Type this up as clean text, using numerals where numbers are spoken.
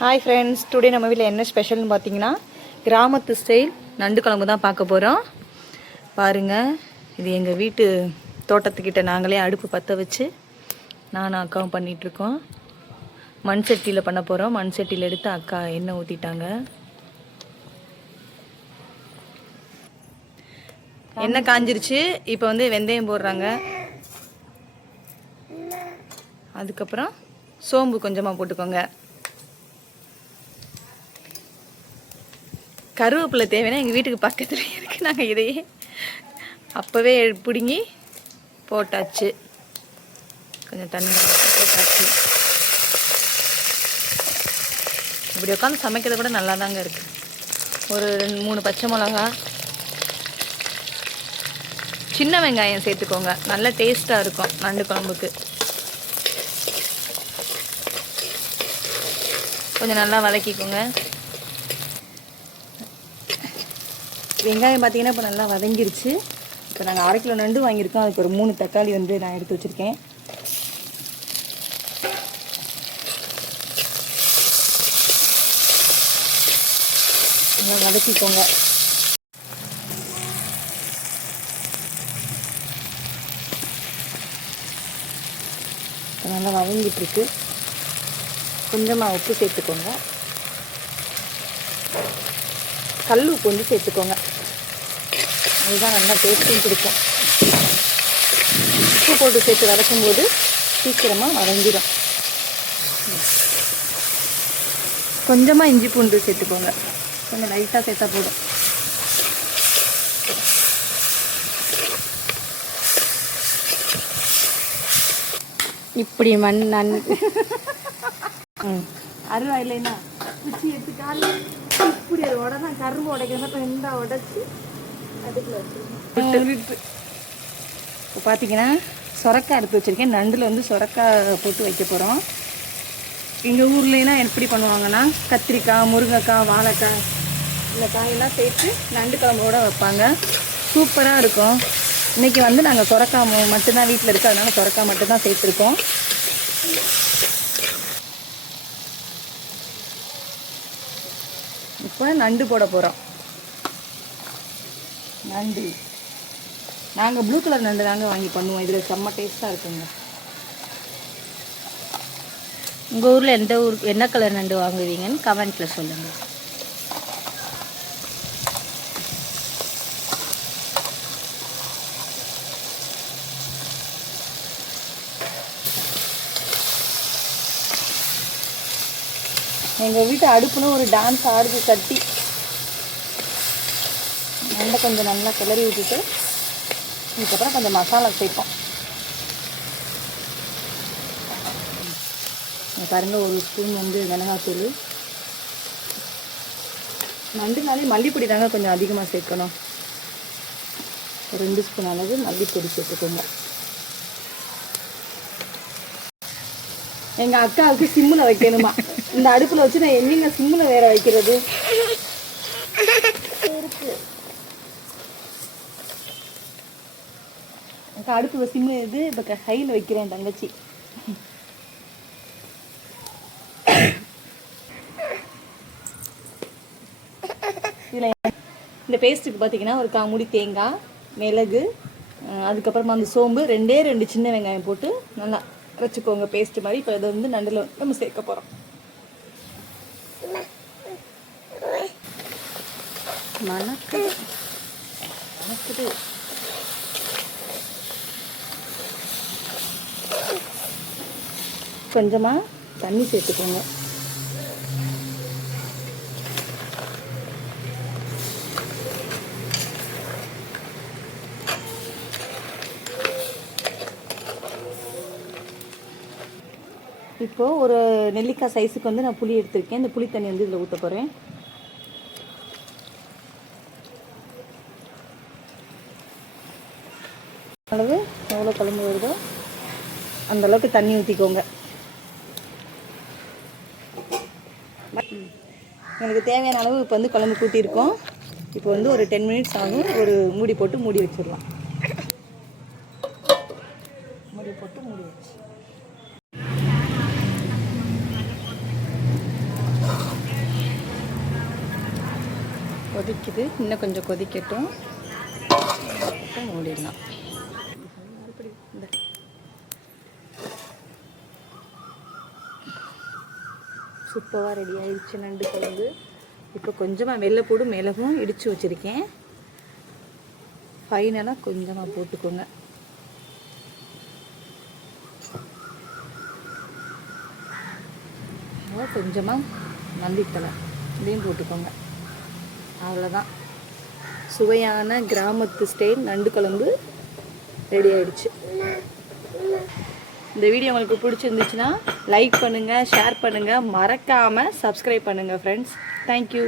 Hi friends, today நம்ம வீட்டில் என்ன ஸ்பெஷல்னு பார்த்தீங்கன்னா கிராமத்து ஸ்டைல் நண்டு குழம்பு தான் பார்க்க போகிறோம். பாருங்கள், இது எங்கள் வீட்டு தோட்டத்துக்கிட்ட நாங்களே அடுப்பு பற்ற வச்சு நானும் அக்காவும் பண்ணிகிட்ருக்கோம். மண் சட்டியில் பண்ண போகிறோம். மண் சட்டியில் எடுத்து அக்கா எண்ணெய் ஊற்றிட்டாங்க. எண்ணெய் காஞ்சிருச்சு. இப்போ வந்து வெந்தயம் போடுறாங்க. அதுக்கப்புறம் சோம்பு கொஞ்சமாக போட்டுக்கோங்க. கருவேப்பிலை தேவைன்னா எங்கள் வீட்டுக்கு பக்கத்தில் இருக்குது. நாங்கள் இதையே அப்போவே பிடுங்கி போட்டாச்சு. கொஞ்சம் தண்ணி போட்டாச்சு. இப்படி உட்காந்து சமைக்கிறது கூட நல்லா தாங்க இருக்குது. ஒரு 2-3 பச்சை மிளகா, சின்ன வெங்காயம் சேர்த்துக்கோங்க. நல்ல டேஸ்ட்டாக இருக்கும் நண்டு குழம்புக்கு. கொஞ்சம் நல்லா வதக்கிக்கோங்க. வெங்காயம் பார்த்தீங்கன்னா இப்போ நல்லா வதங்கிருச்சு. இப்போ நாங்கள் 1/2 கிலோ நண்டு வாங்கியிருக்கோம். அதுக்கு ஒரு 3 தக்காளி வந்து நான் எடுத்து வச்சுருக்கேன். நல்லா வதக்கிக்கோங்க. நல்லா வதங்கிட்டுருக்கு. கொஞ்சமாக உப்பு சேர்த்துக்கோங்க. கல் உப்பு வந்து சேர்த்துக்கோங்க. அதுதான் நல்லா டேஸ்ட்டும் கொடுக்கும். உப்பு போட்டு சேர்த்து வதக்கும்போது சீக்கிரமாக வதங்கிடும். கொஞ்சமாக இஞ்சி பூண்டு சேர்த்துக்கோங்க. கொஞ்சம் லைட்டாக சேர்த்தா போதும். இப்படி மண் அருவா இல்லைன்னா குச்சி எடுத்து காலி இப்படி அது உடனே கரும்பு உடைக்கிறப்ப ரெண்டா உடச்சி அதுக்குள்ள வச்சுருக்கேன். இப்போ பார்த்தீங்கன்னா சொரக்காய் எடுத்து வச்சுருக்கேன். நண்டில் வந்து சொரக்காய் போட்டு வைக்க போகிறோம். எங்கள் ஊர்லாம் எப்படி பண்ணுவாங்கன்னா கத்திரிக்காய், முருங்கைக்காய், வாழைக்காய் இந்த காயெல்லாம் சேர்த்து நண்டு குழம்போட வைப்பாங்க. சூப்பராக இருக்கும். இன்றைக்கி வந்து நாங்கள் சொரக்காய் மட்டும்தான் வீட்டில் இருக்குது. அதனால் சொரக்காய் மட்டும்தான் சேர்த்துருக்கோம். இப்போ நண்டு போட போகிறோம். நண்டு நாங்கள் ப்ளூ கலர் நண்டு தாங்க வாங்கி பண்ணுவோம். இதில் செம்ம டேஸ்ட்டாக இருக்குங்க. உங்கள் ஊரில் என்ன கலர் நண்டு வாங்குவீங்கன்னு கமெண்ட்டில் சொல்லுங்கள். எங்கள் வீட்டு அடுப்புன்னு ஒரு டான்ஸ் ஆடுது கட்டி. நண்டை கொஞ்சம் நல்லா கிளறி விட்டுட்டு இதுக்கப்புறம் கொஞ்சம் மசாலா சேர்ப்போம். பாருங்கள், ஒரு ஸ்பூன் வந்து மிளகாத்தூள். நண்டுனாலே மல்லிப்பொடி தாங்க கொஞ்சம் அதிகமாக சேர்க்கணும். 2 ஸ்பூன் அளவு மல்லிப்பொடி சேர்த்துக்கோங்க. எங்கள் அக்காவுக்கு சிம்மில் வைக்கணுமா? இந்த அடுப்பில் வச்சு நான் எங்கெங்க சிம்மில் வேற வைக்கிறது? எனக்கு அடுப்பு சிம்மில் இது இப்போ ஹையில் வைக்கிறேன் தங்கச்சி. இதில் இந்த பேஸ்ட்டுக்கு பார்த்தீங்கன்னா ஒரு 1/4 மூடி தேங்காய், மிளகு, அதுக்கப்புறமா அந்த சோம்பு, 2 சின்ன வெங்காயம் போட்டு நல்லா அரைச்சிக்கோங்க பேஸ்ட்டு மாதிரி. இப்போ இதை வந்து நண்டில் நம்ம சேர்க்க போகிறோம். மணக்குது. கொஞ்சமாக தண்ணி சேர்த்துக்கோங்க. இப்போது ஒரு நெல்லிக்காய் சைஸுக்கு வந்து நான் புளி எடுத்திருக்கேன். இந்த புளி தண்ணி வந்து இதில் ஊற்ற போகிறேன். அளவு எவ்வளோ குழம்பு வருதோ அந்தளவுக்கு தண்ணி ஊற்றிக்கோங்க. எனக்கு தேவையான அளவு இப்போ வந்து குழம்பு கூட்டியிருக்கோம். இப்போ வந்து ஒரு 10 மினிட்ஸ் ஆகும். ஒரு மூடி போட்டு மூடி வச்சிடலாம். மூடி போட்டு மூடி வச்சு கொதிக்குது, இன்னும் கொஞ்சம் கொதிக்கட்டும், மூடிடலாம். சூப்பராக ரெடி ஆயிடுச்சு நண்டு குழம்பு. இப்போ கொஞ்சமாக வெள்ளைப்பூடு மிளகும் இடித்து வச்சுருக்கேன், ஃபைனலாக கொஞ்சமாக போட்டுக்கோங்க. கொஞ்சமாக மல்லித்தலை இதையும் போட்டுக்கோங்க. அவ்வளோதான், சுவையான கிராமத்து ஸ்டைல் நண்டு குழம்பு ரெடி ஆயிடுச்சு. இந்த வீடியோ உங்களுக்கு பிடிச்சிருந்துச்சுன்னா லைக் பண்ணுங்கள், ஷேர் பண்ணுங்கள், மறக்காமல் சப்ஸ்கிரைப் பண்ணுங்கள் ஃப்ரெண்ட்ஸ். தேங்க்யூ.